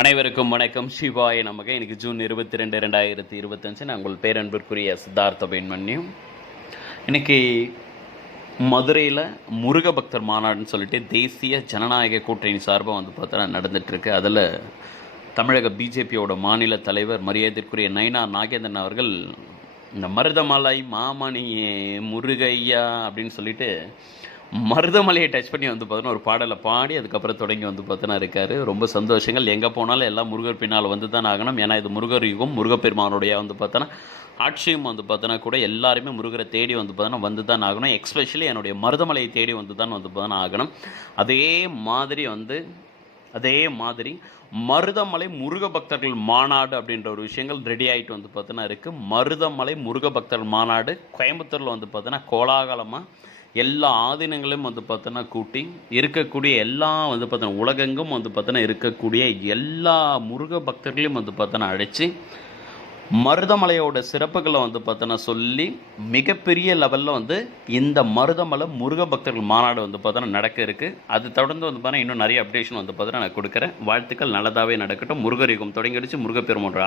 அனைவருக்கும் வணக்கம். சிவாய நமக. இன்னைக்கு ஜூன் 22, 2025. நான் உங்கள் பேரன்பிற்குரிய சித்தார்த்த வேண்மன்னியும். இன்னைக்கு மதுரையில் முருக பக்தர் மாநாடுன்னு சொல்லிட்டு தேசிய ஜனநாயக கூட்டணி சார்பாக பார்த்தோன்னா நடந்துகிட்ருக்கு. அதில் தமிழக பிஜேபியோட மாநில தலைவர் மரியாதைக்குரிய நயினார் நாகேந்திரன் அவர்கள் இந்த மருதமலை மாமணியே முருகையா அப்படின்னு சொல்லிட்டு மருதமலையை டச் பண்ணி பார்த்தோன்னா ஒரு பாடலை பாடி அதுக்கப்புறம் தொடங்கி பார்த்தோன்னா இருக்கார். ரொம்ப சந்தோஷங்கள். எங்கே போனாலும் எல்லாம் முருகர் பின்னால் தான் ஆகணும். ஏன்னா இது முருகர் யுகம். முருகப்பெருமானுடைய பார்த்தோன்னா ஆட்சியும் பார்த்தோன்னா கூட எல்லாருமே முருகரை தேடி பார்த்தோன்னா தான் ஆகணும். எக்ஸ்பெஷலி என்னுடைய மருதமலையை தேடி தான் பார்த்தோன்னா ஆகணும். அதே மாதிரி மருதமலை முருக பக்தர்கள் மாநாடு அப்படின்ற ஒரு விஷயங்கள் ரெடி ஆகிட்டு பார்த்தோன்னா இருக்குது. மருதமலை முருக பக்தர்கள் மாநாடு கோயம்புத்தூரில் பார்த்தோன்னா கோலாகலமாக எல்லா ஆதீனங்களையும் பார்த்தோன்னா கூட்டி இருக்கக்கூடிய எல்லா பார்த்தோன்னா உலகெங்கும் பார்த்தோன்னா இருக்கக்கூடிய எல்லா முருக பக்தர்களையும் பார்த்தோன்னா அழைச்சி மருதமலையோட சிறப்புகளை பார்த்தோன்னா சொல்லி மிகப்பெரிய லெவலில் இந்த மருதமலை முருக பக்தர்கள் மாநாடு பார்த்தோன்னா நடக்க இருக்குது. அது தொடர்ந்து பார்த்தோன்னா இன்னும் நிறைய அப்டேஷன் பார்த்தோன்னா நான் கொடுக்குறேன். வாழ்த்துக்கள். நல்லதாகவே நடக்கட்டும். முருகர் யுகம் தொடங்கிடுச்சு. முருகப்பெருமான்